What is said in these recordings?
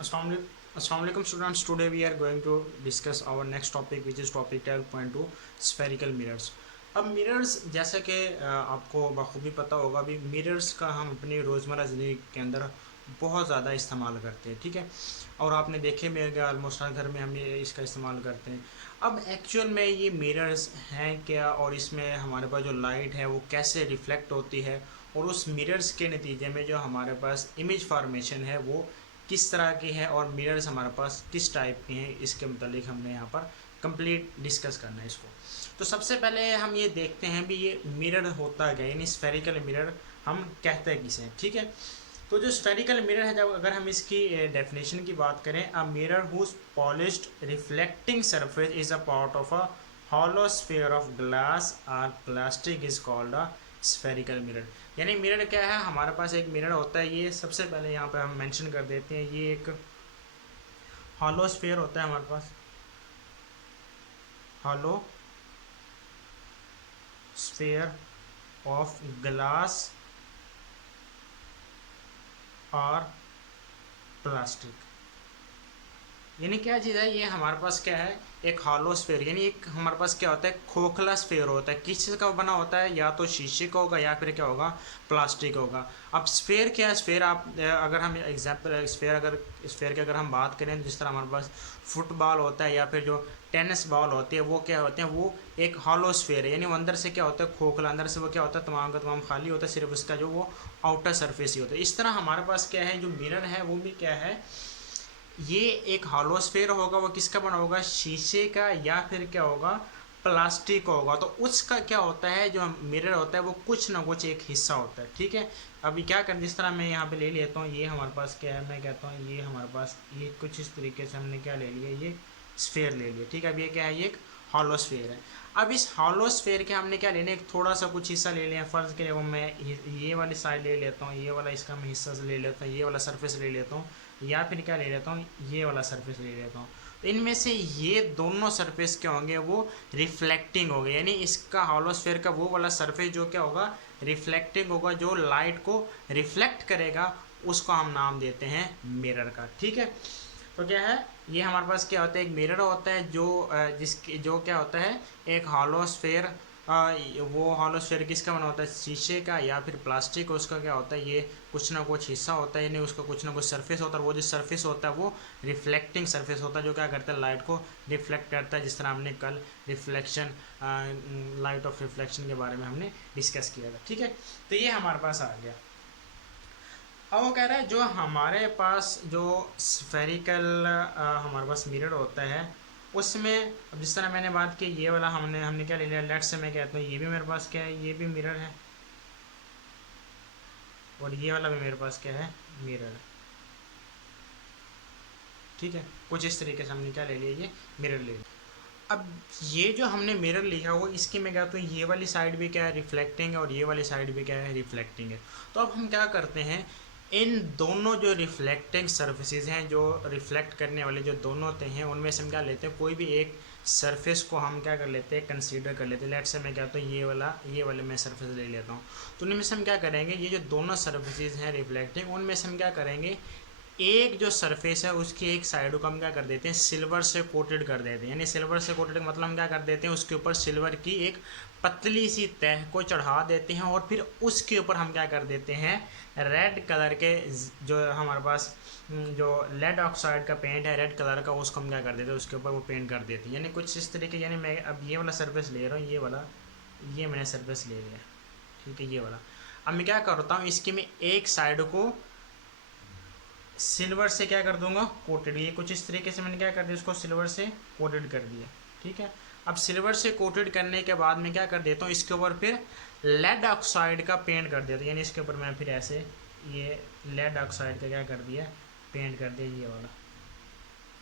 Assalamu alaikum students. Today we are going to discuss our next topic, which is topic 12.2 spherical mirrors. अब mirrors जैसा कि आपको बखूबी पता होगा, भी मिरर्स का हम अपनी रोज़मर्रा ज़िंदगी के अंदर बहुत ज़्यादा इस्तेमाल करते हैं, ठीक है। और आपने देखे भी होंगे ऑलमोस्ट हर घर में हम ये इसका इस्तेमाल करते हैं। अब एक्चुअल में ये मिरर्स हैं क्या, और इसमें हमारे पास जो लाइट है वो कैसे रिफ्लेक्ट होती है, और उस मिरर्स के नतीजे में जो हमारे पास इमेज फॉर्मेशन है वो किस तरह की है, और मिरर्स हमारे पास किस टाइप के हैं, इसके मुतालिक हमने यहाँ पर कंप्लीट डिस्कस करना है इसको। तो सबसे पहले हम ये देखते हैं भी ये मिरर होता क्या, यानी स्फेरिकल मिरर हम कहते हैं किसे, ठीक है। तो जो स्फेरिकल मिरर है, जब अगर हम इसकी डेफिनेशन की बात करें, a mirror whose polished reflecting surface is a part of a hollow sphere of glass और plastic is called a spherical mirror. यानी मिरर क्या है, हमारे पास एक मिरर होता है, ये सबसे पहले यहाँ पे हम मेंशन कर देते हैं, ये एक हॉलो स्फेयर होता है हमारे पास, हॉलो स्फेयर ऑफ ग्लास और प्लास्टिक। यानी क्या चीज़ है, ये हमारे पास क्या है, एक हॉलो स्फेयर, यानी एक हमारे पास क्या होता है, खोखला स्फेयर होता है। किस चीज़ का बना होता है, या तो शीशे का होगा या फिर क्या होगा, प्लास्टिक होगा। अब स्फेयर क्या है, स्फेयर आप अगर हम एग्जाम्पल स्फेयर की अगर हम बात करें, तो जिस तरह हमारे पास फुटबॉल होता है या फिर जो टेनिस बॉल होती है, वो क्या होते हैं, वो एक हॉलो स्फेयर है। यानी वो अंदर से क्या होता है, खोखला, अंदर से वो क्या होता है, तमाम का तमाम खाली होता है, सिर्फ उसका जो वो आउटर सरफेस ही होता है। इस तरह हमारे पास क्या है, जो मिरर है वो भी क्या है, ये एक हॉलो स्फेयर होगा, वो किसका बना होगा, शीशे का या फिर क्या होगा, प्लास्टिक होगा। तो उसका क्या होता है, जो मिरर होता है वो कुछ ना कुछ एक हिस्सा होता है, ठीक है। अभी क्या करें, जिस तरह मैं यहाँ पे ले लेता हूँ, ये हमारे पास क्या है, मैं कहता हूँ ये हमारे पास ये कुछ इस तरीके से हमने क्या ले लिया, ये स्फेयर ले लिया, ठीक है। अब ये क्या है, ये एक हॉलो स्फेयर है। अब इस हॉलो स्फेयर के हमने क्या लेना है, एक थोड़ा सा कुछ हिस्सा ले लिया। फ़र्ज़ के लिए वो मैं ये वाली साइड ले लेता हूँ, ये वाला इसका मैं हिस्सा ले लेता हूँ, ये वाला सरफेस ले लेता हूँ, या फिर क्या ले लेता हूँ, ये वाला सरफेस ले लेता हूँ। तो इनमें से ये दोनों सरफेस क्या होंगे, वो रिफ्लेक्टिंग होंगे। यानी इसका हॉलोस्फेयर का वो वाला सरफेस जो क्या होगा, रिफ्लेक्टिंग होगा, जो लाइट को रिफ्लेक्ट करेगा, उसको हम नाम देते हैं मिरर का, ठीक है। तो क्या है, ये हमारे पास क्या होता है, एक मिरर होता है जो जिसकी जो क्या होता है, एक हॉलो स्फेयर। वो हॉलो स्फेयर किसका बना होता है, शीशे का या फिर प्लास्टिक। उसका क्या होता है, ये कुछ ना कुछ हिस्सा होता है, यानी उसका कुछ ना कुछ सरफेस होता है। वो जो सरफेस होता है वो रिफ्लेक्टिंग सरफेस होता है, जो क्या करता है, लाइट को रिफ्लेक्ट करता है। जिस तरह हमने कल रिफ्लेक्शन, लाइट ऑफ रिफ्लेक्शन के बारे में हमने डिस्कस किया था, ठीक है। तो ये हमारे पास आ गया। अब वो कह रहा है, जो हमारे पास जो स्फेरिकल हमारे पास मिरर होता है, उसमें अब जिस तरह मैंने बात की, ये वाला हमने हमने क्या ले लिया, लेट से मैं कहता हूँ ये भी मेरे पास क्या है, ये भी मिरर है, और ये वाला भी मेरे पास क्या है, मिरर है, ठीक है। कुछ इस तरीके से हमने क्या ले लिया, ये मिरर ले लिया। अब ये जो हमने मिरर लिखा हुआ, इसकी मैं कहता हूँ ये वाली साइड भी क्या है, रिफ्लेक्टिंग है, और ये वाली साइड भी क्या है, रिफ्लेक्टिंग है। तो अब हम क्या करते हैं, इन दोनों जो रिफ्लेक्टिंग सर्फेसिज हैं, जो रिफ्लेक्ट करने वाले जो दोनों होते हैं, उनमें से हम क्या लेते हैं, कोई भी एक सरफेस को हम क्या कर लेते हैं, कंसीडर कर लेते हैं। लेट से मैं कहता हूँ ये वाले मैं सरफेस ले लेता हूँ। तो उनमें से हम क्या करेंगे, ये जो दोनों सर्फेसिज हैं रिफ्लेक्टिंग, उनमें से हम क्या करेंगे, एक जो सरफेस है उसकी एक साइड को हम क्या कर देते हैं, सिल्वर से कोटेड कर देते हैं। यानी सिल्वर से कोटेड मतलब हम क्या कर देते हैं, उसके ऊपर सिल्वर की एक पतली सी तह को चढ़ा देते हैं, और फिर उसके ऊपर हम क्या कर देते हैं, रेड कलर के जो हमारे पास जो लेड ऑक्साइड का पेंट है रेड कलर का, उसको हम क्या कर देते हैं, उसके ऊपर वो पेंट कर देते हैं। यानी कुछ इस तरीके, यानी मैं अब ये वाला सरफेस ले रहा हूँ, ये वाला, ये मैंने सरफेस ले लिया, ठीक है, ये वाला। अब मैं क्या करता हूँ, इसकी मैं एक साइड को सिल्वर से क्या कर दूंगा, कोटेड। ये कुछ इस तरीके से मैंने क्या कर दिया, उसको सिल्वर से कोटेड कर दिया, ठीक है। अब सिल्वर से कोटेड करने के बाद मैं क्या कर देता हूँ, इसके ऊपर फिर लेड ऑक्साइड का पेंट कर देता हूँ। यानी इसके ऊपर मैं फिर ऐसे ये लेड ऑक्साइड का क्या कर दिया, पेंट कर दिया, ये वाला,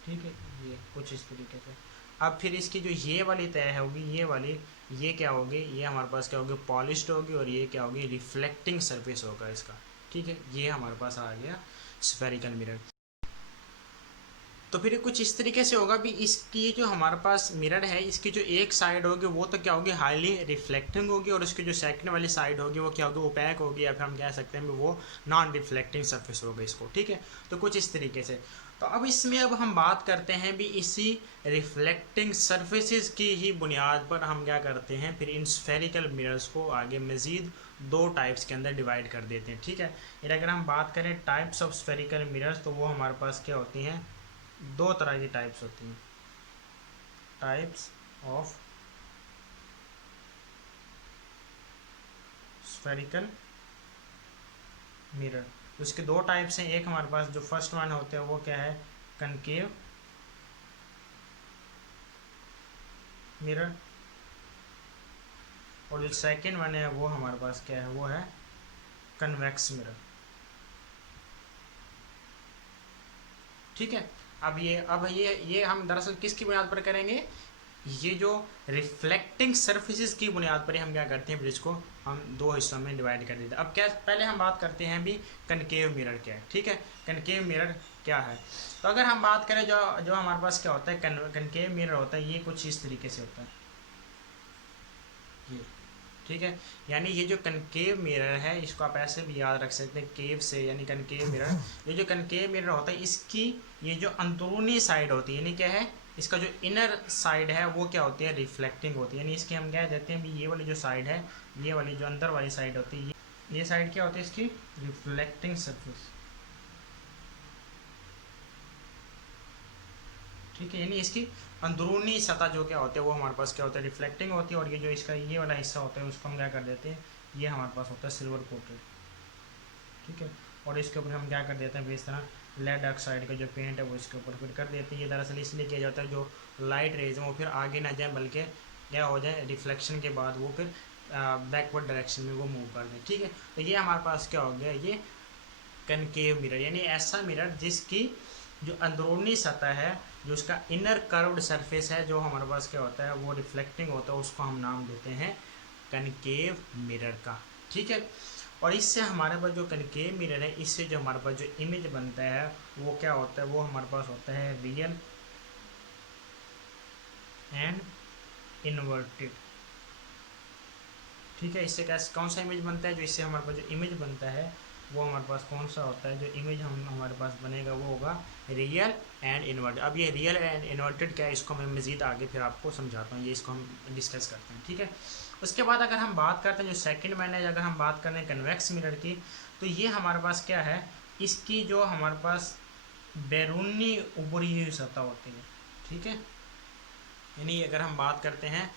ठीक है। ये कुछ इस तरीके से। अब फिर इसकी जो ये वाली तय होगी, ये वाली, ये क्या होगी, ये हमारे पास क्या होगी, पॉलिश्ड होगी, और ये क्या होगी, रिफ्लेक्टिंग सरफेस होगा इसका, ठीक है। ये हमारे पास आ गया स्फेरिकल मिरर। तो फिर कुछ इस तरीके से होगा भी। इसकी जो हमारे पास मिरर है, इसकी जो एक साइड होगी वो तो क्या होगी, हाईली रिफ्लेक्टिंग होगी, और उसकी जो सेकंड वाली साइड होगी वो क्या होगी, ओपैक होगी, या फिर हम कह सकते हैं वो नॉन रिफ्लेक्टिंग सरफेस होगा इसको, ठीक है। तो कुछ इस तरीके से। तो अब इसमें अब हम बात करते हैं भी इसी रिफ्लेक्टिंग सरफेसेस की ही बुनियाद पर हम क्या करते हैं, फिर इन स्फेरिकल मिरर्स को आगे मज़ीद दो टाइप्स के अंदर डिवाइड कर देते हैं, ठीक है। फिर अगर हम बात करें टाइप्स ऑफ स्फेरिकल मिरर्स, तो वो हमारे पास क्या होती हैं, दो तरह की टाइप्स होती हैं, टाइप्स ऑफ स्फेरिकल मिरर। उसके दो टाइप्स हैं। एक हमारे पास जो फर्स्ट वन होते हैं वो क्या है, कनकेव मिरर, और जो सेकंड वन है वो हमारे पास क्या है, वो है कन्वेक्स मिरर, ठीक है। अब ये हम दरअसल किसकी बुनियाद पर करेंगे, ये जो रिफ्लेक्टिंग सरफेसेस की बुनियाद पर ही हम क्या करते हैं, ब्रिज को हम दो हिस्सों में डिवाइड कर देते हैं। अब क्या, पहले हम बात करते हैं भी कनकेव मिरर क्या है, ठीक है। कनकेव मिरर क्या है, तो अगर हम बात करें जो जो हमारे पास क्या होता है, कनकेव मिरर होता है, ये कुछ इस तरीके से होता है ये, ठीक है। यानी ये जो कनकेव मिरर है, इसको आप ऐसे भी याद रख सकते हैं केव से, यानी कनकेव मिरर। ये जो कनकेव मिरर होता है, इसकी ये जो अंदरूनी साइड होती है, यानी क्या है, इसका जो इनर साइड है वो क्या होती है, रिफ्लेक्टिंग होती है। यानी इसकी हम क्या देते हैं भी, ये वाली जो साइड है, ये वाली जो अंदर वाली साइड होती है, ये साइड क्या होती है इसकी, रिफ्लेक्टिंग सरफेस, ठीक है। यानी इसकी अंदरूनी सतह जो क्या होती है वो हमारे पास क्या होता है, रिफ्लेक्टिंग होती है। और ये जो इसका ये वाला हिस्सा होता है उसको हम क्या कर देते हैं, ये हमारे पास होता है सिल्वर कोटेड, ठीक है। और इसके ऊपर हम क्या कर देते हैं, इस तरह लेड ऑक्साइड का जो पेंट है वो इसके ऊपर फिट कर देते हैं। ये दरअसल इसलिए किया जाता है जो लाइट रेज है वो फिर आगे ना जाए, बल्कि क्या हो जाए, रिफ्लेक्शन के बाद वो फिर बैकवर्ड डायरेक्शन में वो मूव कर दें, ठीक है। तो ये हमारे पास क्या हो गया, ये कनकेव मिरर, यानी ऐसा मिरर जिसकी जो अंदरूनी सतह है, जो उसका इनर कर्व्ड सरफेस है, जो हमारे पास क्या होता है वो रिफ्लेक्टिंग होता है, उसको हम नाम देते हैं कनकेव मिरर का, ठीक है। और इससे हमारे पास जो कनकेव मिरर है, इससे जो हमारे पास जो इमेज बनता है वो क्या होता है, वो हमारे पास होता है रियल एंड इन्वर्टेड, ठीक है। इससे कैसे कौन सा इमेज बनता है, जो इससे हमारे पास जो इमेज बनता है वो हमारे पास कौन सा होता है, जो इमेज हमारे पास बनेगा वो होगा रियल एंड इन्वर्टेड। अब ये रियल एंड इन्वर्टेड क्या है, इसको मैं मज़ीद आगे फिर आपको समझाता हूँ, ये इसको हम डिस्कस करते हैं, ठीक है। उसके बाद अगर हम बात करते हैं जो सेकंड मैंने, अगर हम बात करें कन्वेक्स मिरर की, तो ये हमारे पास क्या है, इसकी जो हमारे पास बैरूनी उभरी हुई सतह होती है, ठीक है। यानी अगर हम बात करते हैं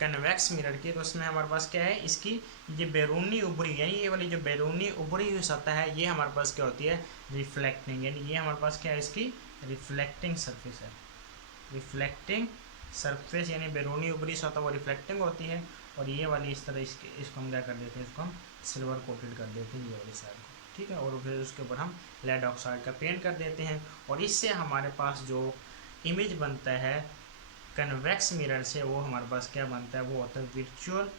कन्वेक्स मिरर की, तो उसमें हमारे पास क्या है, इसकी ये बैरूनी उभरी, यानी ये वाली जो बैरूनी उभरी हुई सतह है, ये हमारे पास क्या होती है, रिफ्लेक्टिंग, यानी ये हमारे पास क्या है, इसकी रिफ्लेक्टिंग सरफेस है, रिफ्लेक्टिंग सरफेस, यानी बैरूनी उभरी सतह वो रिफ्लेक्टिंग होती है। और ये वाली इस तरह इसको हम क्या कर देते हैं, इसको हम सिल्वर कोटेड कर देते हैं ये वाली साइड को, ठीक है। और फिर उसके ऊपर हम लेड ऑक्साइड का पेंट कर देते हैं, और इससे हमारे पास जो इमेज बनता है कन्वेक्स मिरर से, वो हमारे पास क्या बनता है, वो होता है वर्चुअल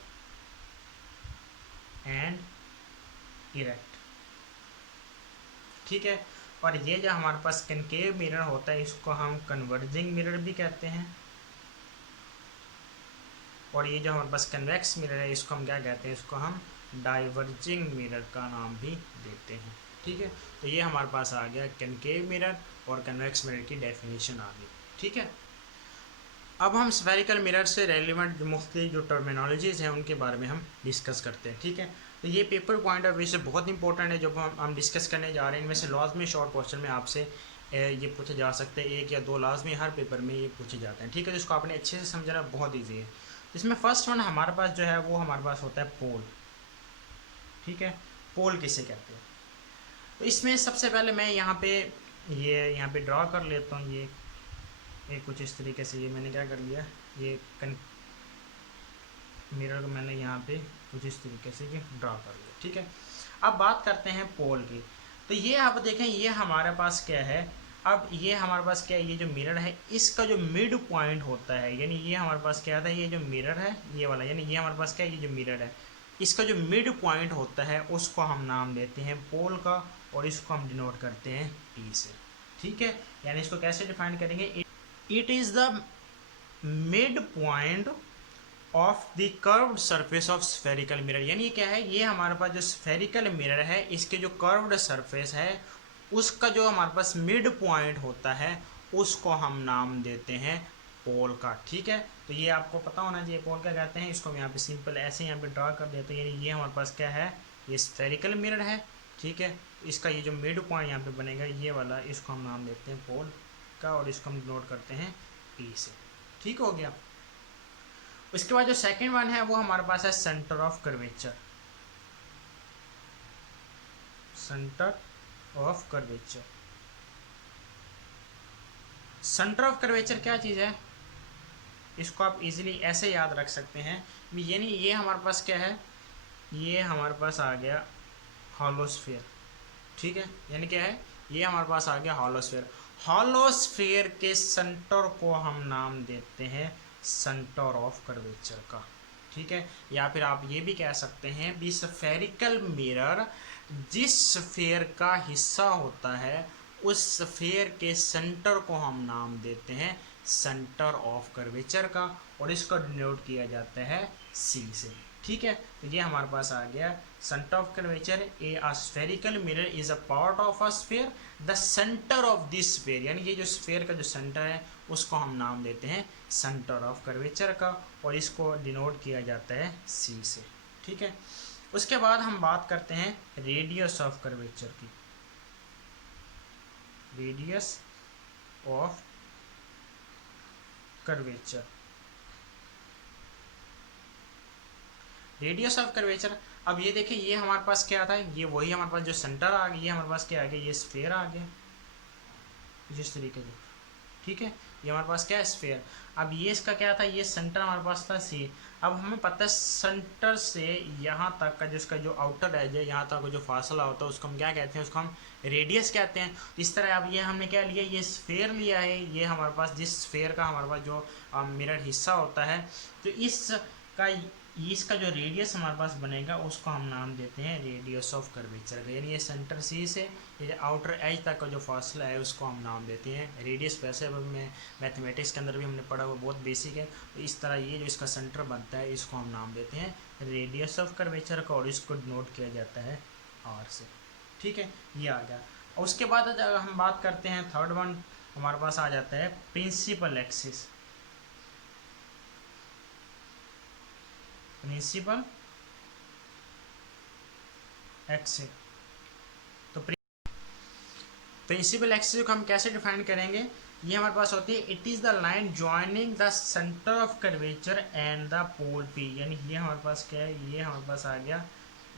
एंड इरेक्ट, ठीक है। और ये जो हमारे पास कनकेव मिरर होता है, इसको हम कन्वर्जिंग मिरर भी कहते हैं। और ये जो हमारे पास कन्वेक्स मिरर है, इसको हम क्या कहते हैं, इसको हम डाइवर्जिंग मिरर का नाम भी देते हैं, ठीक है। तो ये हमारे पास आ गया कनकेव मिरर और कन्वेक्स मिरर की डेफिनेशन आ गई, ठीक है। अब हम स्फेरिकल मिरर से रेलिवेंट मुख्तलिफ जो टर्मिनोलॉजीज़ हैं उनके बारे में हम डिस्कस करते हैं, ठीक है। तो ये पेपर पॉइंट ऑफ व्यू से बहुत इंपॉर्टेंट है, जब हम डिस्कस करने जा रहे हैं। इनमें से लाजमी शॉर्ट क्वेश्चन में आपसे ये पूछे जा सकते हैं, एक या दो लाजमी हर पेपर में ये पूछे जाते हैं, ठीक है। जिसको आपने अच्छे से समझना बहुत ईजी है। इसमें फर्स्ट वन हमारे पास जो है वो हमारे पास होता है पोल, ठीक है। पोल किसे कहते हैं, तो इसमें सबसे पहले मैं यहाँ पे ड्रा कर लेता हूँ। ये कुछ इस तरीके से, ये मैंने क्या कर लिया, ये मिरर को मैंने यहाँ पे कुछ इस तरीके से ये ड्रा कर लिया, ठीक है। अब बात करते हैं पोल की। तो ये आप देखें, ये हमारे पास क्या है, अब ये हमारे पास क्या है, ये जो मिरर है इसका जो मिड पॉइंट होता है, यानी ये हमारे पास क्या आता है, ये जो मिरर है ये वाला, यानी ये हमारे पास क्या है, ये जो मिरर है इसका जो मिड पॉइंट होता है उसको हम नाम देते हैं पोल का, और इसको हम डिनोट करते हैं P से, ठीक है, यानी इसको कैसे डिफाइन करेंगे, it is the mid point of the curved surface of spherical mirror. यानी क्या है, ये हमारे पास जो स्फेरिकल मिरर है इसके जो कर्व्ड सरफेस है उसका जो हमारे पास मिड पॉइंट होता है उसको हम नाम देते हैं पोल का। ठीक है, तो ये आपको पता होना चाहिए पोल क्या कहते हैं। इसको हम यहाँ पे सिंपल ऐसे यहाँ पे ड्रा कर देते हैं। यानी ये हमारे पास क्या है, ये स्फेरिकल मिरर है। ठीक है, इसका ये जो मिड पॉइंट यहाँ पे बनेगा ये वाला, इसको हम नाम देते हैं पोल का, और इसको हम नोट करते हैं पी से। ठीक हो गया। उसके बाद जो सेकंड वन है वो हमारे पास है centre of curvature. Centre of curvature, centre of curvature क्या चीज़ है, इसको आप इजीली ऐसे याद रख सकते हैं। यानी ये हमारे पास क्या है, ये हमारे पास आ गया हॉलोस्फीयर। ठीक है, यानी क्या है, ये हमारे पास आ गया हॉलोस्फीयर। हॉलोस्फीयर के सेंटर को हम नाम देते हैं सेंटर ऑफ कर्वेचर का। ठीक है, या फिर आप ये भी कह सकते हैं भी स्फेरिकल मिरर जिस स्फीयर का हिस्सा होता है उस स्फीयर के सेंटर को हम नाम देते हैं सेंटर ऑफ कर्वेचर का, और इसको डिनोट किया जाता है सी से। ठीक है, तो ये हमारे पास आ गया centre of curvature. A spherical mirror is a part of a sphere, the centre of this sphere, यानी ये जो स्फीयर का जो सेंटर है उसको हम नाम देते हैं सेंटर ऑफ कर्वेचर का, और इसको डिनोट किया जाता है सी से। ठीक है, उसके बाद हम बात करते हैं रेडियस ऑफ कर्वेचर की। Radius of curvature, radius of curvature. अब ये देखिए, ये हमारे पास क्या था, ये वही हमारे पास जो सेंटर आ गया, ये हमारे पास क्या आ गया, ये स्फीयर आ गया जिस तरीके से। ठीक है, ये हमारे पास क्या है, स्फीयर। अब ये इसका क्या था, ये सेंटर हमारे पास था सी। अब हमें पता है सेंटर से यहाँ तक का जिसका जो आउटर एज है, यहाँ तक जो फासला होता है उसको हम क्या कहते हैं, उसको हम रेडियस कहते हैं। इस तरह अब ये हमने क्या लिया, ये स्फीयर लिया है, ये हमारे पास जिस स्फीयर का हमारे पास जो मिरर हिस्सा होता है, तो इसका जो रेडियस हमारे पास बनेगा उसको हम नाम देते हैं रेडियस ऑफ कर्वेचर का। यानी ये सेंटर सी से ये आउटर एज तक का जो फासला है उसको हम नाम देते हैं रेडियस। वैसे में मैथमेटिक्स के अंदर भी हमने पढ़ा, वो बहुत बेसिक है। तो इस तरह ये जो इसका सेंटर बनता है इसको हम नाम देते हैं रेडियस ऑफ कर्वेचर का, और इसको नोट किया जाता है आर से। ठीक है, ये आ गया। और उसके बाद अगर हम बात करते हैं थर्ड वन, हमारे पास आ जाता है प्रिंसिपल एक्सिस। प्रिंसिपल एक्सिस, तो प्रिंसिपल एक्सिस को हम कैसे डिफाइन करेंगे, ये हमारे पास होती है it is the line joining the centre of curvature and the pole P. यानी ये हमारे पास क्या है, ये हमारे पास आ गया,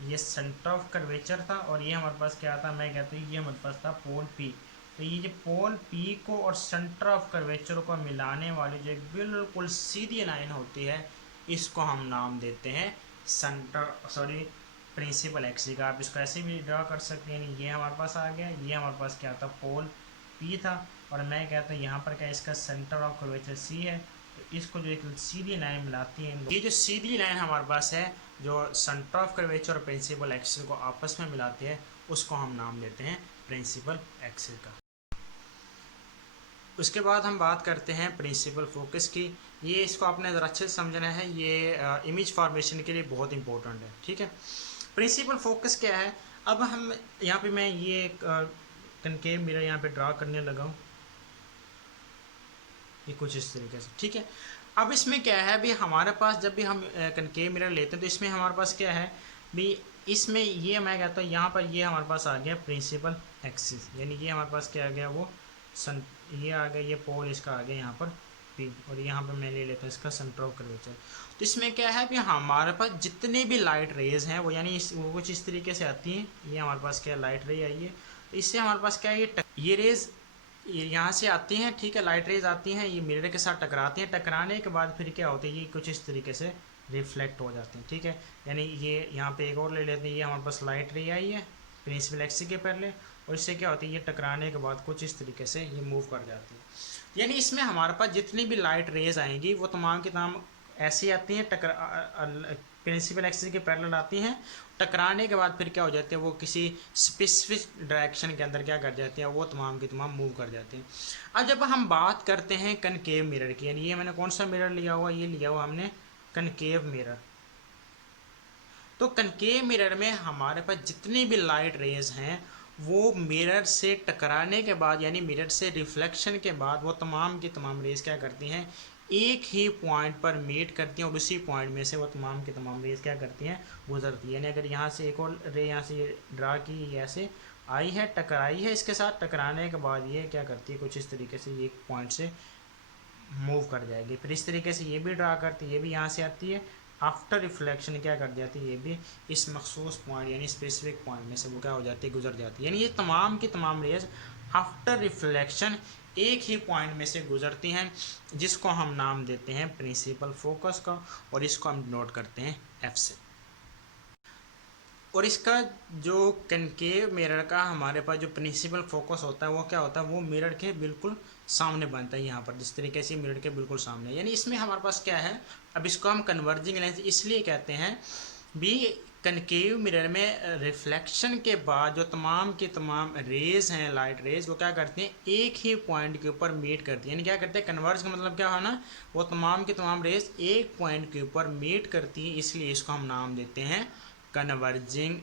ये सेंटर ऑफ कर्वेचर था, और ये हमारे पास क्या था, मैं कहता हूँ ये हमारे पास था पोल पी। तो ये जो पोल पी को और सेंटर ऑफ कर्वेचर को मिलाने वाली जो एक बिल्कुल सीधी लाइन होती है इसको हम नाम देते हैं प्रिंसिपल एक्सिस का। आप इसको ऐसे भी ड्रा कर सकते हैं। ये हमारे पास आ गया, ये हमारे पास क्या था, पोल पी था, और मैं कहता हूँ यहाँ पर क्या इसका सेंटर ऑफ कर्वेचर सी है। तो इसको जो एक सीधी लाइन मिलाती है, ये जो सीधी लाइन हमारे पास है जो सेंटर ऑफ कर्वेचर और प्रिंसिपल एक्सिस को आपस में मिलाती है उसको हम नाम देते हैं प्रिंसिपल एक्सिस का। उसके बाद हम बात करते हैं प्रिंसिपल फोकस की। ये इसको आपने ज़रा अच्छे से समझना है, ये इमेज फॉर्मेशन के लिए बहुत इंपॉर्टेंट है। ठीक है, प्रिंसिपल फोकस क्या है। अब हम यहाँ पे मैं ये कनकेव मिरर यहाँ पे ड्रा करने लगा हूँ, ये कुछ इस तरीके से। ठीक है, अब इसमें क्या है भी, हमारे पास जब भी हम कनकेव मिरर लेते हैं तो इसमें हमारे पास क्या है भी, इसमें ये मैं कहता हूँ यहाँ पर ये हमारे पास आ गया प्रिंसिपल एक्सिस। यानी ये हमारे पास क्या आ गया, वो ये आ गया, ये पोल इसका आ गया यहाँ पर पी, और यहाँ पर मैं ले लेता हूँ इसका सेंटर ऑफ कर्वेचर। तो इसमें क्या है भी, हमारे पास जितने भी लाइट रेज हैं वो यानी वो कुछ इस तरीके से आती हैं। ये हमारे पास क्या लाइट रे आई है, तो इससे हमारे पास क्या है, ये रेज यहाँ से आती हैं। ठीक है, लाइट रेज आती हैं, ये मिरर के साथ टकराती हैं, टकराने के बाद फिर क्या होता है, ये कुछ इस तरीके से रिफ्लेक्ट हो जाते हैं। ठीक है, यानी ये यहाँ पे एक और ले लेते हैं, ये हमारे पास लाइट रे आई है प्रिंसिपल एक्सिस के पहले, और इससे क्या होती है, ये टकराने के बाद कुछ इस तरीके से ये मूव कर जाती है। यानी इसमें हमारे पास जितनी भी लाइट रेज आएंगी वो तमाम की तमाम ऐसी आती हैं प्रिंसिपल एक्सिस के पैरेलल आती हैं, टकराने के बाद फिर क्या हो जाते हैं, वो किसी स्पेसिफिक डायरेक्शन के अंदर क्या कर जाते हैं, वो तमाम की तमाम मूव कर जाते हैं। अब जब हम बात करते हैं कनकेव मिरर की, यानी ये मैंने कौन सा मिरर लिया हुआ, ये लिया हुआ हमने कनकेव मिरर। तो कनकेव मिरर में हमारे पास जितनी भी लाइट रेज हैं वो मिरर से टकराने के बाद, यानी मिरर से रिफ्लेक्शन के बाद, वो तमाम की तमाम रेज क्या करती हैं, एक ही पॉइंट पर मीट करती हैं और उसी पॉइंट में से वो तमाम की तमाम रेज क्या करती हैं, गुजरती है। यानी अगर यहाँ से एक और रे यहाँ से ड्रा की, ऐसे आई है, टकराई है, इसके साथ टकराने के बाद ये क्या करती है, कुछ इस तरीके से ये एक पॉइंट से मूव कर जाएगी। फिर इस तरीके से ये भी ड्रा करती है, ये भी यहाँ से आती है, आफ्टर रिफ्लेक्शन क्या कर जाती है, ये भी इस मखसूस पॉइंट यानी स्पेसिफिक पॉइंट में से वो क्या हो जाती है, गुजर जाती है। यानी ये तमाम की तमाम रेज आफ्टर रिफ्लेक्शन एक ही पॉइंट में से गुजरती हैं, जिसको हम नाम देते हैं प्रिंसिपल फोकस का, और इसको हम नोट करते हैं एफ से। और इसका जो कनकेव मिरर का हमारे पास जो प्रिंसिपल फोकस होता है वो क्या होता है, वो मिरर के बिल्कुल सामने बनता है, यहाँ पर जिस तरीके से मिरर के बिल्कुल सामने। यानी इसमें हमारे पास क्या है, अब इसको हम कन्वर्जिंग लेंस इसलिए कहते हैं भी, कनकेव मिरर में रिफ्लेक्शन के बाद जो तमाम की तमाम रेज हैं, लाइट रेज, वो क्या करती हैं, एक ही पॉइंट के ऊपर मीट करती हैं। यानी क्या करते हैं, कन्वर्ज का मतलब क्या है ना, वो तमाम की तमाम रेज एक पॉइंट के ऊपर मीट करती हैं, इसलिए इसको हम नाम देते हैं कन्वर्जिंग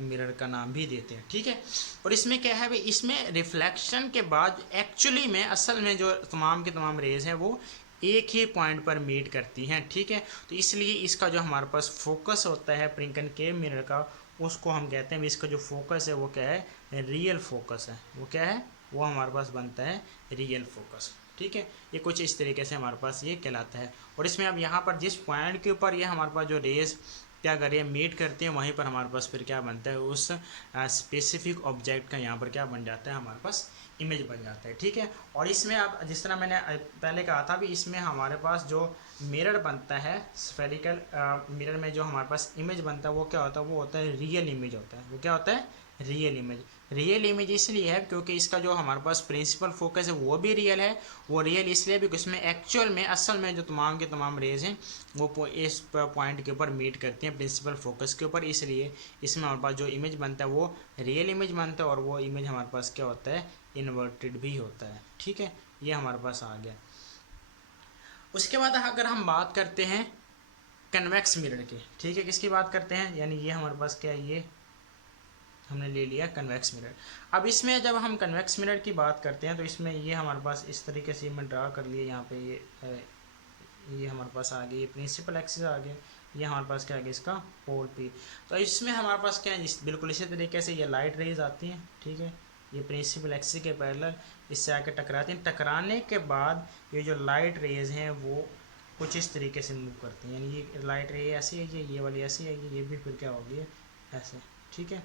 मिरर का नाम भी देते हैं। ठीक है। और इसमें क्या है भाई, इसमें रिफ्लेक्शन के बाद एक्चुअली में असल में जो तमाम की तमाम रेज हैं वो एक ही पॉइंट पर मीट करती हैं। ठीक है। तो इसलिए इसका जो हमारे पास फोकस होता है कनकेव मिरर का, उसको हम कहते हैं, इसका जो फोकस है वो क्या है, रियल फोकस है। वो क्या है, वो हमारे पास बनता है रियल फोकस। ठीक है। ये कुछ इस तरीके से हमारे पास ये कहलाता है। और इसमें अब यहाँ पर जिस पॉइंट के ऊपर ये हमारे पास जो रेज क्या करिए मीट करते हैं, वहीं पर हमारे पास फिर क्या बनता है, उस स्पेसिफिक ऑब्जेक्ट का यहाँ पर क्या बन जाता है, हमारे पास इमेज बन जाता है। ठीक है। और इसमें अब जिस तरह मैंने पहले कहा था भी, इसमें हमारे पास जो मिरर बनता है स्फेरिकल मिरर में, जो हमारे पास इमेज बनता है वो क्या होता है, वो होता है रियल इमेज होता है। वो क्या होता है, रियल इमेज। रियल इमेज इसलिए है क्योंकि इसका जो हमारे पास प्रिंसिपल फोकस है वो भी रियल है। वो रियल इसलिए भी इसमें एक्चुअल में असल में जो तमाम के तमाम रेज हैं वो इस पॉइंट के ऊपर मीट करती हैं प्रिंसिपल फोकस के ऊपर, इसलिए इसमें हमारे पास जो इमेज बनता है वो रियल इमेज बनता है। और वो इमेज हमारे पास क्या होता है, इन्वर्टेड भी होता है। ठीक है। ये हमारे पास आ गया। उसके बाद अगर हम बात करते हैं कन्वेक्स मिरर की, ठीक है, किसकी बात करते हैं, यानी ये हमारे पास क्या है, ये हमने ले लिया कन्वेक्स मिरर। अब इसमें जब हम कन्वेक्स मिरर की बात करते हैं तो इसमें ये हमारे पास इस तरीके से मैं ड्रा कर लिया, यहाँ पे ये हमारे पास आ गया, ये प्रिंसिपल एक्सिस आ गया, ये हमारे पास क्या आ गया, इसका पोल पी। तो इसमें हमारे पास क्या है, बिल्कुल इसी तरीके से ये लाइट रेज आती हैं। ठीक है। ये प्रिंसिपल एक्सिस के पैरेलल इससे आके टकराती हैं, टकराने के बाद ये जो लाइट रेज हैं वो कुछ इस तरीके से मूव करती हैं। यानी ये लाइट रे ऐसी है, ये वाली ऐसी है, ये भी फिर क्या होगी, ऐसे। ठीक है।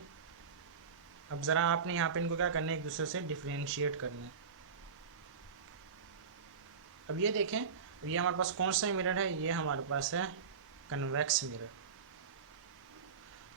अब ज़रा आपने यहाँ पे इनको क्या करना है, एक दूसरे से डिफ्रेंशिएट करना है। अब ये देखें, ये हमारे पास कौन सा मिरर है, ये हमारे पास है कन्वेक्स मिरर।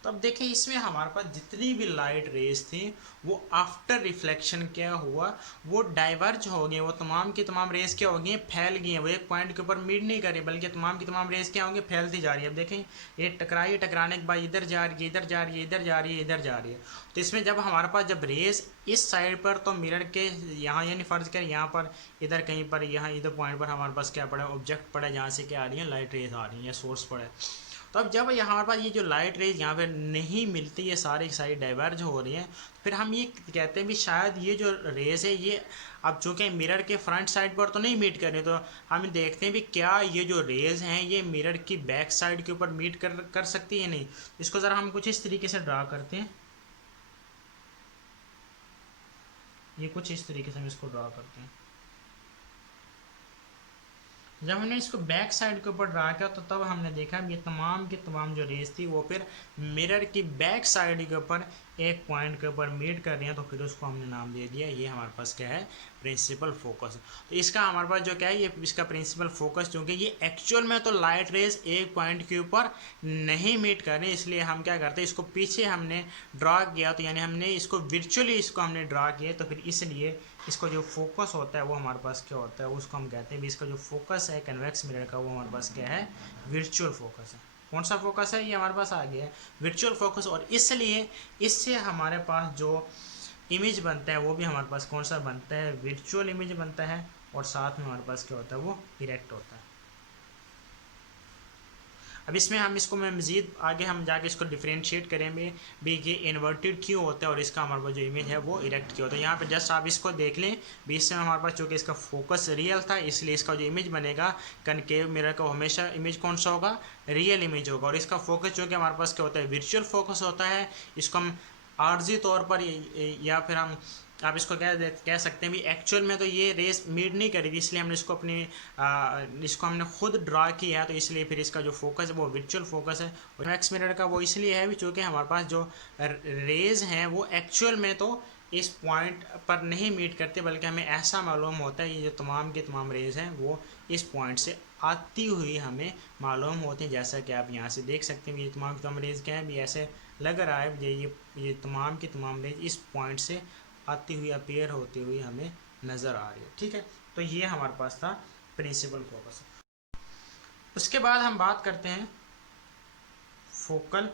तो अब देखें, इसमें हमारे पास जितनी भी लाइट रेज थी वो आफ्टर रिफ्लेक्शन क्या हुआ, वो डाइवर्ज हो गई, वो तमाम की तमाम रेज क्या हो गई, फैल गई हैं। वो एक पॉइंट के ऊपर मीट नहीं कर रही, बल्कि तमाम की तमाम रेज क्या होंगी, फैलती जा रही है। अब देखें, ये टकराई, टकराने के बाद इधर जा रही है, इधर जा रही है, इधर जा रही है, इधर जा रही है। तो इसमें जब हमारे पास जब रेज इस साइड पर, तो मिरर के यहाँ, यानी फर्ज करें यहाँ पर, इधर कहीं पर, यहाँ इधर पॉइंट पर हमारे पास क्या पड़ा, ऑब्जेक्ट पड़ा, जहाँ से क्या आ रही है, लाइट रेज आ रही है, सोर्स पड़ा है। तो अब जब यहाँ पर ये जो लाइट रेज यहाँ पे नहीं मिलती, ये सारी साइड डाइवर्ज हो रही हैं, फिर हम ये कहते हैं भी शायद ये जो रेज है ये अब चूँकि मिरर के फ्रंट साइड पर तो नहीं मीट कर रहे, तो हम देखते हैं भी क्या ये जो रेज हैं ये मिरर की बैक साइड के ऊपर मीट कर सकती है, नहीं। इसको ज़रा हम कुछ इस तरीके से ड्रा करते हैं, ये कुछ इस तरीके से हम इसको ड्रा करते हैं। जब हमने इसको बैक साइड के ऊपर ड्रा किया तो तब हमने देखा ये तमाम की तमाम जो रेज थी वो फिर मिरर की बैक साइड के ऊपर एक पॉइंट के ऊपर मीट कर रही हैं, तो फिर उसको हमने नाम दे दिया, ये हमारे पास क्या है, प्रिंसिपल फोकस। तो इसका हमारे पास जो क्या है, ये इसका प्रिंसिपल फोकस, क्योंकि ये एक्चुअल में तो लाइट रेज एक पॉइंट के ऊपर नहीं मीट कर रही, इसलिए हम क्या करते हैं, इसको पीछे हमने ड्रा किया, तो यानी हमने इसको वर्चुअली इसको हमने ड्रा किया, तो फिर इसलिए इसको जो फोकस होता है वो हमारे पास क्या होता है, उसको हम कहते हैं भी इसका जो फोकस है कन्वेक्स मिरर का, वो हमारे पास क्या है, वर्चुअल फोकस है। कौन सा फोकस है, ये हमारे पास आ गया है वर्चुअल फोकस। और इसलिए इससे हमारे पास जो इमेज बनता है वो भी हमारे पास कौन सा बनता है, वर्चुअल इमेज बनता है। और साथ में हमारे पास क्या होता है, वो इरेक्ट होता है। अब इसमें हम इसको मैं मज़ीद आगे हम जाके इसको डिफ्रेंशिएट करेंगे भी ये इन्वर्टेड क्यों होता है और इसका हमारे पास जो इमेज है वो इरेक्ट क्यों होता है। यहाँ पे जस्ट आप इसको देख लें भी, इससे हमारे पास चूँकि इसका फोकस रियल था इसलिए इसका जो इमेज बनेगा कनकेव मिरर का हमेशा इमेज कौन सा होगा, रियल इमेज होगा। और इसका फोकस चूँकि हमारे पास क्या होता है, वर्चुअल फोकस होता है। इसको हम आर्जी तौर पर या फिर हम आप इसको कह सकते हैं भी एक्चुअल में तो ये रेस मीट नहीं करेगी, इसलिए हमने इसको इसको हमने खुद ड्रा किया है, तो इसलिए फिर इसका जो फोकस है वो वर्चुअल फोकस है। और कन्वेक्स मिरर का वो इसलिए है भी चूँकि हमारे पास जो रेज हैं वो एक्चुअल में तो इस पॉइंट पर नहीं मीट करते, बल्कि हमें ऐसा मालूम होता है ये जो तमाम के तमाम रेज हैं वो इस पॉइंट से आती हुई हमें मालूम होती हैं। जैसा कि आप यहाँ से देख सकते हैं ये तमाम रेज क्या है भी, ऐसे लग रहा है ये तमाम की तमाम रेज इस पॉइंट से आती हुई अपीयर होती हुई हमें नज़र आ रही है। ठीक है, तो ये हमारे पास था प्रिंसिपल फोकस। उसके बाद हम बात करते हैं फोकल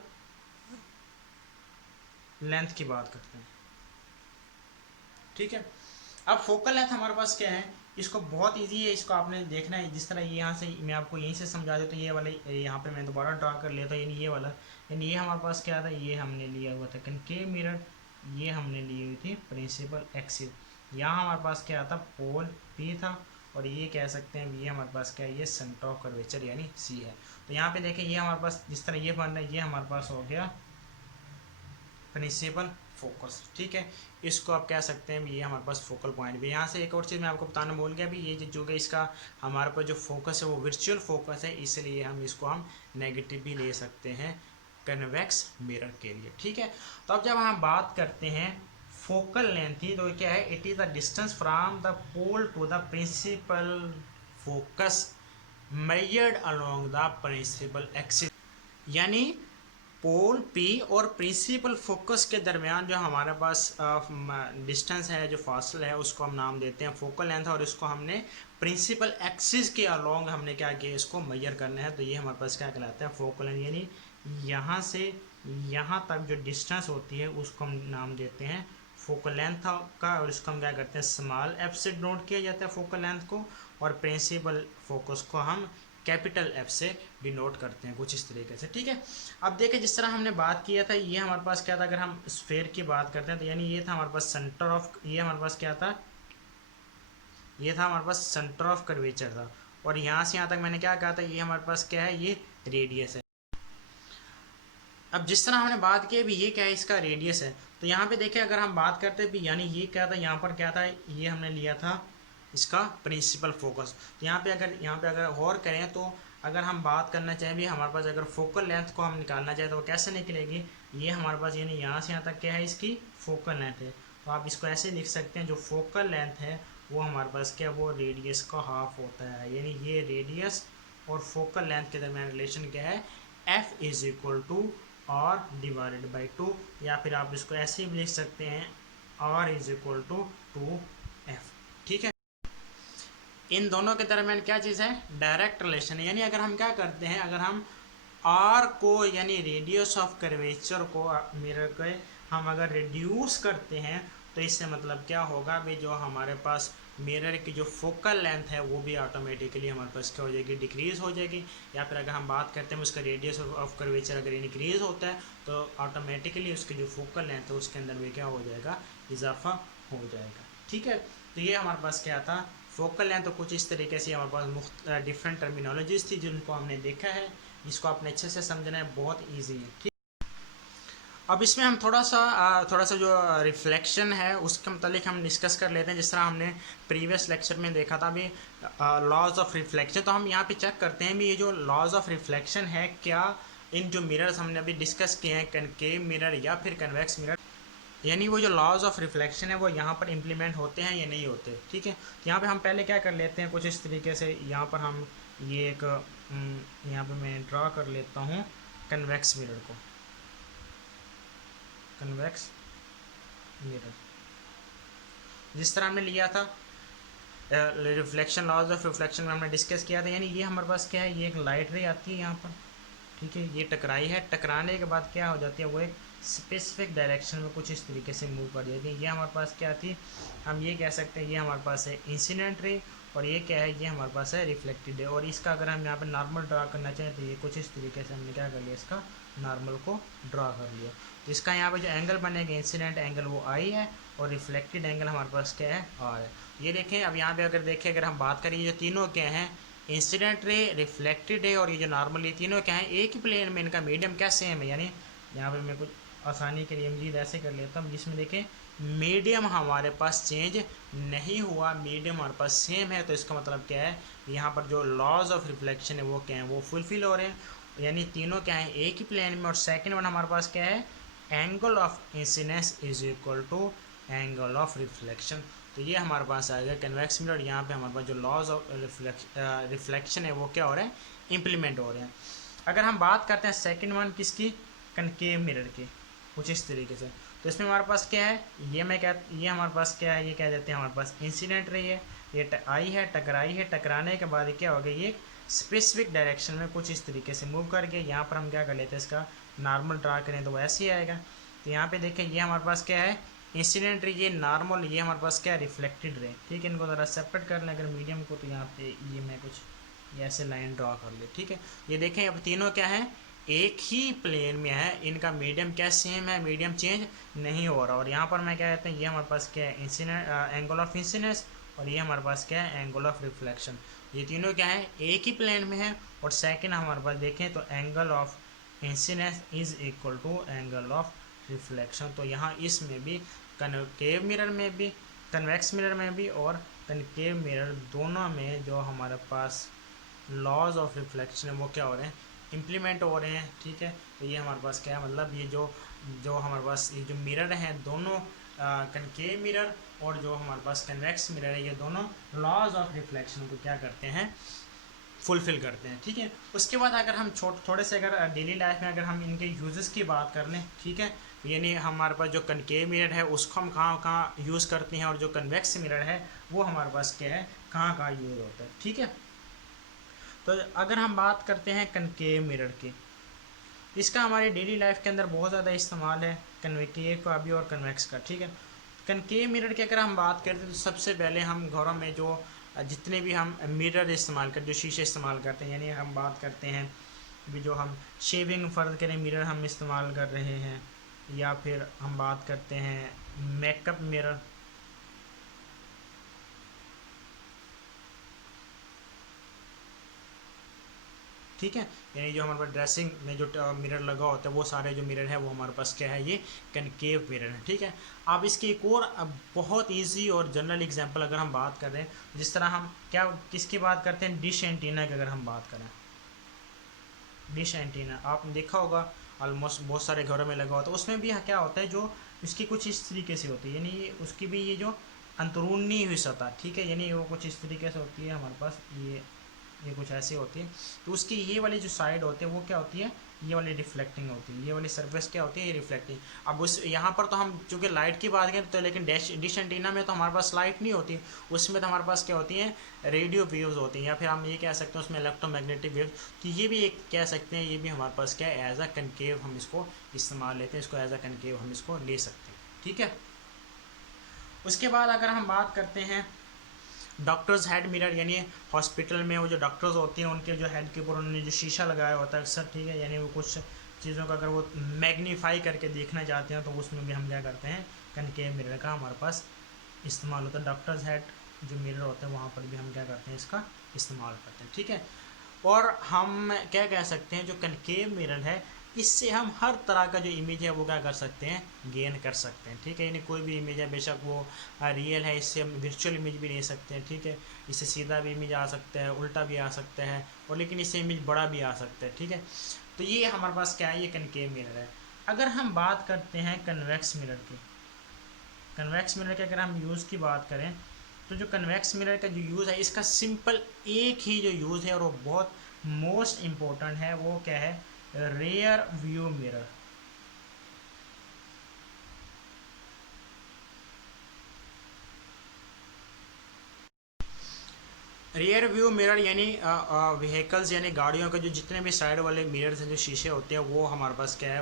लेंथ की बात करते हैं। ठीक है, अब फोकल लेंथ हमारे पास क्या है, इसको बहुत इजी है, इसको आपने देखना है। जिस तरह ये यहाँ से मैं आपको यहीं से समझा दूँ तो ये वाला यहाँ पे मैं दोबारा ड्रा कर लेता हूँ। यानी ये वाला, यानी ये हमारे पास क्या था, ये हमने लिया हुआ था कनकेव मिरर, ये हमने ली हुई थी प्रिंसिपल एक्सिस। यहाँ हमारे पास क्या था, पोल पी था, और ये कह सकते हैं ये हमारे पास क्या है, ये सेंटर ऑफ कर्वेचर यानी सी है। तो यहाँ पे देखें ये हमारे पास जिस तरह ये बन रहा है, ये हमारे पास हो गया प्रिंसिपल फोकस। ठीक है, इसको आप कह सकते हैं ये हमारे पास फोकल पॉइंट भी। यहाँ से एक और चीज़ मैं आपको बताना भूल गया भी, ये जो कि इसका हमारे पास जो फोकस है वो वर्चुअल फोकस है, इसलिए इसको हम नेगेटिव भी ले सकते हैं कन्वेक्स मिरर के लिए। ठीक है, तो अब जब हम बात करते हैं फोकल लेंथ की, तो क्या है, it is the distance from the pole to the principal focus measured along the principal axis. यानी पोल पी और प्रिंसिपल फोकस के दरमियान जो हमारे पास डिस्टेंस है, जो फासला है, उसको हम नाम देते हैं फोकल लेंथ। और इसको हमने प्रिंसिपल एक्सिस के अलोंग हमने क्या किया, इसको मेजर करना है। तो ये हमारे पास क्या कहलाता है, फोकल लेंथ। यानी यहाँ से यहाँ तक जो डिस्टेंस होती है उसको हम नाम देते हैं फोकल लेंथ का। और इसको हम क्या करते हैं, स्मॉल एफ से नोट किया जाता है फोकल लेंथ को, और प्रिंसिपल फोकस को हम कैपिटल एफ से डिनोट करते हैं कुछ इस तरीके से। ठीक है, अब देखें जिस तरह हमने बात किया था, ये हमारे पास क्या था, अगर हम स्फेयर की बात करते हैं तो यानी ये था हमारे पास सेंटर ऑफ, ये हमारे पास क्या था, ये था हमारे पास सेंटर ऑफ कर्वेचर था। और यहाँ से यहाँ तक मैंने क्या कहा था, ये हमारे पास क्या है, ये रेडियस है। अब जिस तरह हमने बात की भी, ये क्या है, इसका रेडियस है। तो यहाँ पे देखें अगर हम बात करते भी, यानी ये क्या था, यहाँ पर क्या था, ये हमने लिया था इसका प्रिंसिपल फोकस। तो यहाँ पे अगर गौर करें तो अगर हम बात करना चाहें भी, हमारे पास अगर फोकल लेंथ को हम निकालना चाहें तो वो कैसे निकलेगी, ये हमारे पास यानी यहाँ से यहाँ तक क्या है, इसकी फोकल लेंथ है। तो आप इसको ऐसे लिख सकते हैं, जो फोकल लेंथ है वो हमारे पास क्या, वो रेडियस का हाफ होता है। यानी ये रेडियस और फोकल लेंथ के दरमियान रिलेशन क्या है, F is equal to R divided by 2, या फिर आप इसको ऐसे भी लिख सकते हैं, are is equal to 2f। ठीक है, इन दोनों के दरमियान क्या चीज़ है, डायरेक्ट रिलेशन है। यानी अगर हम क्या करते हैं, अगर हम आर को यानी रेडियस ऑफ कर्वेचर को मिरर के हम अगर रिड्यूस करते हैं तो इससे मतलब क्या होगा भी, जो हमारे पास मिरर की जो फोकल लेंथ है वो भी ऑटोमेटिकली हमारे पास क्या हो जाएगी, डिक्रीज़ हो जाएगी। या फिर अगर हम बात करते हैं उसका रेडियस ऑफ कर्वेचर अगर इंक्रीज़ होता है तो ऑटोमेटिकली उसकी जो फोकल लेंथ है उसके अंदर भी क्या हो जाएगा, इजाफा हो जाएगा। ठीक है, तो ये हमारे पास क्या था, फोकल लेंथ। तो कुछ इस तरीके से हमारे पास डिफरेंट टर्मिनोलॉजीज थी जिनको हमने देखा है, जिसको आपने अच्छे से समझना है, बहुत ईजी है। ठीक, अब इसमें हम थोड़ा सा जो रिफ्लेक्शन है उसके मतलब हम डिस्कस कर लेते हैं। जिस तरह हमने प्रीवियस लेक्चर में देखा था भी लॉज ऑफ रिफ्लेक्शन, तो हम यहाँ पे चेक करते हैं भी ये जो लॉज ऑफ रिफ्लेक्शन है, क्या इन जो मिरर्स हमने अभी डिस्कस किए हैं, कनकेव मिरर या फिर कन्वेक्स मिरर, यानी वो जो लॉज ऑफ रिफ्लेक्शन है वो यहाँ पर इम्प्लीमेंट होते हैं या नहीं होते। ठीक है, तो यहाँ पे हम पहले क्या कर लेते हैं, कुछ इस तरीके से यहाँ पर हम ये एक यहाँ पे मैं ड्रा कर लेता हूँ कन्वेक्स मिरर को, कन्वेक्स मिरर जिस तरह हमने लिया था रिफ्लेक्शन, लॉज ऑफ रिफ्लेक्शन में हमने डिस्कस किया था। यानी ये हमारे पास क्या है, ये एक लाइट रे आती है यहाँ पर, ठीक है, ये टकराई है, टकराने के बाद क्या हो जाती है, वो एक स्पेसिफिक डायरेक्शन में कुछ इस तरीके से मूव कर जाती है। ये हमारे पास क्या थी, हम ये कह सकते हैं ये हमारे पास है इंसिडेंट रे, और ये क्या है, ये हमारे पास है रिफ्लेक्टेड रे। और इसका अगर हम यहाँ पे नॉर्मल ड्रा करना चाहें तो ये कुछ इस तरीके से हमने क्या कर लिया, इसका नॉर्मल को ड्रा कर लिया। तो इसका यहाँ पे जो एंगल बनेगा इंसिडेंट एंगल वो आई है, और रिफ्लेक्टेड एंगल हमारे पास क्या है, आर है। ये देखें, अब यहाँ पे अगर देखें, अगर हम बात करें, ये जो तीनों क्या हैं, इंसिडेंट रे, रिफ्लेक्टेड रे और ये जो नॉर्मल, ये तीनों क्या है, एक ही प्लेन में इनका मीडियम क्या सेम है। यानी यहाँ पे मैं कुछ आसानी के लिए मजीद ऐसे कर लेता हूँ, जिसमें देखें मीडियम हमारे पास चेंज नहीं हुआ, मीडियम हमारे पास सेम है। तो इसका मतलब क्या है, यहाँ पर जो लॉज ऑफ रिफ्लेक्शन है वो क्या है, वो फुलफिल हो रहे हैं, यानी तीनों क्या है, एक ही प्लेन में। और सेकेंड वन हमारे पास क्या है, angle of incidence is equal to angle of reflection. तो ये हमारे पास आएगा कन्वेक्स मिरर। यहाँ पे हमारे पास जो लॉज ऑफ रिफ्लेक्शन है वो क्या हो रहे हैं, इम्प्लीमेंट हो रहे हैं। अगर हम बात करते हैं सेकंड वन किसकी, कनकेव मिरर की, कुछ इस तरीके से। तो इसमें हमारे पास क्या है, ये हमारे पास क्या है, ये कह देते हैं हमारे पास इंसिडेंट रही है, ये आई है, टकराई है, टकराने के बाद क्या हो गया, ये स्पेसिफिक डायरेक्शन में कुछ इस तरीके से मूव करके यहाँ पर हम क्या कर लेते हैं, इसका नॉर्मल ड्रा करें तो वैसे ही आएगा। तो यहाँ पे देखें, ये हमारे पास क्या है, इंसिडेंट रे, ये नॉर्मल, ये हमारे पास क्या है, रिफ्लेक्टेड रे। ठीक है, इनको ज़रा सेपरेट कर लें अगर मीडियम को, तो यहाँ पे ये मैं कुछ ये ऐसे लाइन ड्रा कर ले। ठीक है, ये देखें अब तीनों क्या है, एक ही प्लेन में है, इनका मीडियम क्या सेम है, मीडियम चेंज नहीं हो रहा। और यहाँ पर मैं क्या कहते हैं, ये हमारे पास क्या है, इंसिडेंट एंगल ऑफ इंसिडेंस, और ये हमारे पास क्या है, एंगल ऑफ रिफ्लेक्शन। ये तीनों क्या है, एक ही प्लेन में है। और सेकंड हमारे पास देखें तो angle of incidence is equal to angle of reflection. तो यहाँ इसमें भी, कनकेव मिरर में भी, कन्वेक्स मिरर में भी और कनकेव मिरर दोनों में जो हमारे पास लॉज ऑफ रिफ्लेक्शन है वो क्या हो रहे हैं, इम्प्लीमेंट हो रहे हैं। ठीक है, तो ये हमारे पास क्या है, मतलब ये जो जो हमारे पास ये जो मिरर हैं दोनों, कनकेव मिरर और जो हमारे पास कन्वेक्स मिरर है, ये दोनों लॉज ऑफ रिफ्लेक्शन को क्या करते हैं, फुलफिल करते हैं। ठीक है, उसके बाद अगर हम थोड़े से अगर डेली लाइफ में अगर हम इनके यूजेस की बात कर लें, ठीक है, यानी हमारे पास जो कनकेव मिरर है उसको हम कहाँ कहाँ यूज़ करते हैं, और जो कन्वेक्स मिरर है वो हमारे पास क्या है, कहाँ कहाँ यूज़ होता है। ठीक है, तो अगर हम बात करते हैं कनकेव मिरर की, इसका हमारे डेली लाइफ के अंदर बहुत ज़्यादा इस्तेमाल है, कन्वेकेव का भी और कन्वेक्स का। ठीक है, कनकेव मिरर की अगर हम बात करते हैं तो सबसे पहले हम घरों में जो जितने भी हम मिरर इस्तेमाल करते, जो शीशे इस्तेमाल करते हैं, यानी हम बात करते हैं भी जो हम शेविंग फ़र्ज करें मिरर हम इस्तेमाल कर रहे हैं, या फिर हम बात करते हैं मेकअप मिरर। ठीक है, यानी जो हमारे पास ड्रेसिंग में जो मिरर लगा होता है वो सारे जो मिरर है वो हमारे पास क्या है, ये कनकेव मिरर है। ठीक है, अब इसकी एक और बहुत इजी और जनरल एग्जांपल अगर हम बात कर रहे हैं, जिस तरह हम क्या किसकी बात करते हैं, डिश एंटीना की अगर हम बात करें, डिश एंटीना आपने देखा होगा ऑलमोस्ट बहुत सारे घरों में लगा होता है। उसमें भी क्या होता है, जो इसकी कुछ इस तरीके से होती है, यानी उसकी भी ये जो अंदरूनी हुई सतह, ठीक है, यानी वो कुछ इस तरीके से होती है हमारे पास, ये कुछ ऐसी होती है। तो उसकी ये वाली जो साइड होती है वो क्या होती है, ये वाली रिफ्लेक्टिंग होती है, ये वाली सरफेस क्या होती है, ये रिफ्लेक्टिंग। अब उस यहाँ पर तो हम चूँकि लाइट की बात करें तो, लेकिन डिश एंटीना में तो हमारे पास लाइट नहीं होती, उसमें तो हमारे पास क्या होती है, रेडियो वेव्स होती हैं, या फिर हम ये कह सकते हैं उसमें इलेक्ट्रोमैग्नेटिक वेव। तो ये भी एक कह सकते हैं, ये भी हमारे पास क्या है, एज अ कनकेव हम इसको इस्तेमाल लेते हैं, इसको एज अ कनकेव हम इसको ले सकते हैं। ठीक है, उसके बाद अगर हम बात करते हैं डॉक्टर्स हेड मिरर, यानी हॉस्पिटल में वो जो डॉक्टर्स होते हैं उनके जो हेड के ऊपर उन्होंने जो शीशा लगाया होता है अक्सर, ठीक है, यानी वो कुछ चीज़ों का अगर वो मैग्नीफाई करके देखना चाहते हैं तो उसमें भी हम क्या करते हैं, कनकेव मिरर का हमारे पास इस्तेमाल होता है। डॉक्टर्स हेड जो मिरर होते हैं वहाँ पर भी हम क्या करते हैं, इसका इस्तेमाल करते हैं। ठीक है, और हम क्या कह सकते हैं, जो कनकेव मिरर है इससे हम हर तरह का जो इमेज है वो क्या कर सकते हैं, गेन कर सकते हैं। ठीक है, यानी कोई भी इमेज है, बेशक वो रियल है, इससे हम वर्चुअल इमेज भी ले सकते हैं। ठीक है, इससे सीधा भी इमेज आ सकता है, उल्टा भी आ सकता है, और लेकिन इससे इमेज बड़ा भी आ सकता है। ठीक है, तो ये हमारे पास क्या है, ये कनकेव मिरर है। अगर हम बात करते हैं कन्वेक्स मिरर की, कन्वेक्स मिरर के अगर हम यूज़ की बात करें तो जो कन्वेक्स मिरर का जो यूज़ है, इसका सिंपल एक ही जो यूज़ है और वो बहुत मोस्ट इम्पोर्टेंट है, वो क्या है, rear view mirror. Rear view mirror यानी व्हीकल्स यानी गाड़ियों के जो जितने भी साइड वाले मिरर्स हैं, जो शीशे होते हैं, वो हमारे पास क्या है,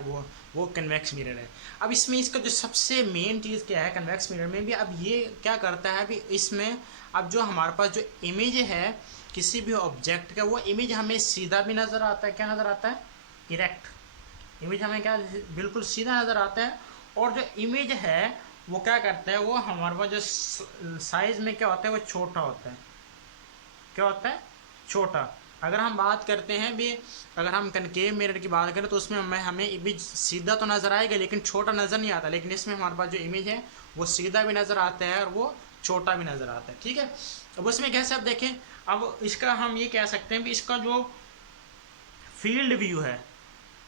वो कन्वेक्स मिरर है। अब इसमें इसका जो सबसे मेन चीज़ क्या है कन्वेक्स मिरर में भी, अब ये क्या करता है, अभी इसमें अब जो हमारे पास जो इमेज है किसी भी ऑब्जेक्ट का, वो इमेज हमें सीधा भी नज़र आता है, क्या नज़र आता है, इरेक्ट इमेज हमें क्या बिल्कुल सीधा नज़र आता है। और जो इमेज है वो क्या करता है, वो हमारे पास जो साइज़ में क्या होता है, वो छोटा होता है, क्या होता है, छोटा। अगर हम बात करते हैं भी, अगर हम कनकेव मिरर की बात करें तो उसमें हमें इमेज सीधा तो नज़र आएगा लेकिन छोटा नज़र नहीं आता, लेकिन इसमें हमारे पास जो इमेज है वो सीधा भी नज़र आता है और वो छोटा भी नज़र आता है, ठीक है। अब उसमें कैसे आप देखें, अब इसका हम ये कह सकते हैं भी इसका जो फील्ड व्यू है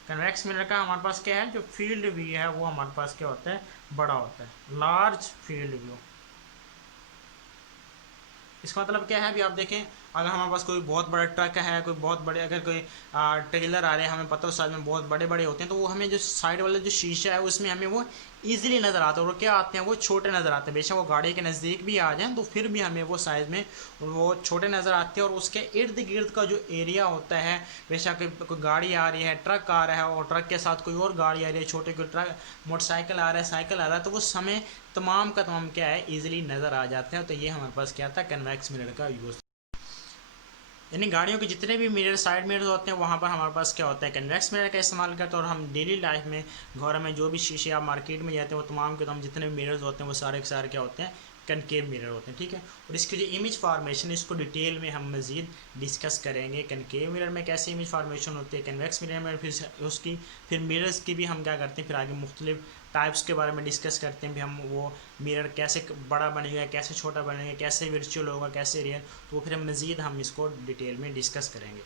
कन्वेक्स मिरर का, हमारे पास क्या है, जो फील्ड व्यू है वो हमारे पास क्या होता है, बड़ा होता है, लार्ज फील्ड व्यू। इसका मतलब क्या है, अभी आप देखें, अगर हमारे पास कोई बहुत बड़ा ट्रक है, कोई बहुत बड़े, अगर कोई ट्रेलर आ रहे हैं, हमें पता है साइज में बहुत बड़े बड़े होते हैं, तो वो हमें जो साइड वाला जो शीशा है उसमें हमें वो ईजिली नज़र आता है, और क्या आते हैं, वो छोटे नज़र आते हैं। बेशक वो गाड़ी के नज़दीक भी आ जाएँ तो फिर भी हमें वो साइज़ में वो छोटे नज़र आते हैं। और उसके इर्द गिर्द का जो एरिया होता है, बेशक कोई गाड़ी आ रही है, ट्रक आ रहा है और ट्रक के साथ कोई और गाड़ी आ रही है, छोटे कोई ट्रक, मोटरसाइकिल आ रहा है, साइकिल आ रहा है, तो वो समय तमाम का तमाम क्या है, ईजिली नज़र आ जाते हैं। तो ये हमारे पास क्या था, कन्वेक्स मिरर का यूज़। यानी गाड़ियों के जितने भी मिरर, साइड मिरर होते हैं, वहाँ पर हमारे पास क्या होता है, कन्वेक्स मिरर का इस्तेमाल करते हैं। और हम डेली लाइफ में घर में जो भी शीशे आप मार्केट में जाते हैं, वो तमाम के तमाम जितने भी मिरर्स होते हैं वो सारे के सारे क्या होते हैं, कनकेव मिरर होते हैं, ठीक है। और इसकी जो इमेज फार्मेशन, इसको डिटेल में हम मज़ीद डिस्कस करेंगे। कनकेव मिरर में कैसे इमेज फार्मेशन होती है, कन्वेक्स मिरर में फिर उसकी फिर मिरर्स की भी हम क्या करते हैं, फिर आगे मुख्तलिफ टाइप्स के बारे में डिस्कस करते हैं भी, हम वो मिरर कैसे बड़ा बनेगा, कैसे छोटा बनेगा, कैसे वर्चुअल होगा, कैसे रियल, तो फिर मज़ीद हम इसको डिटेल में डिस्कस करेंगे।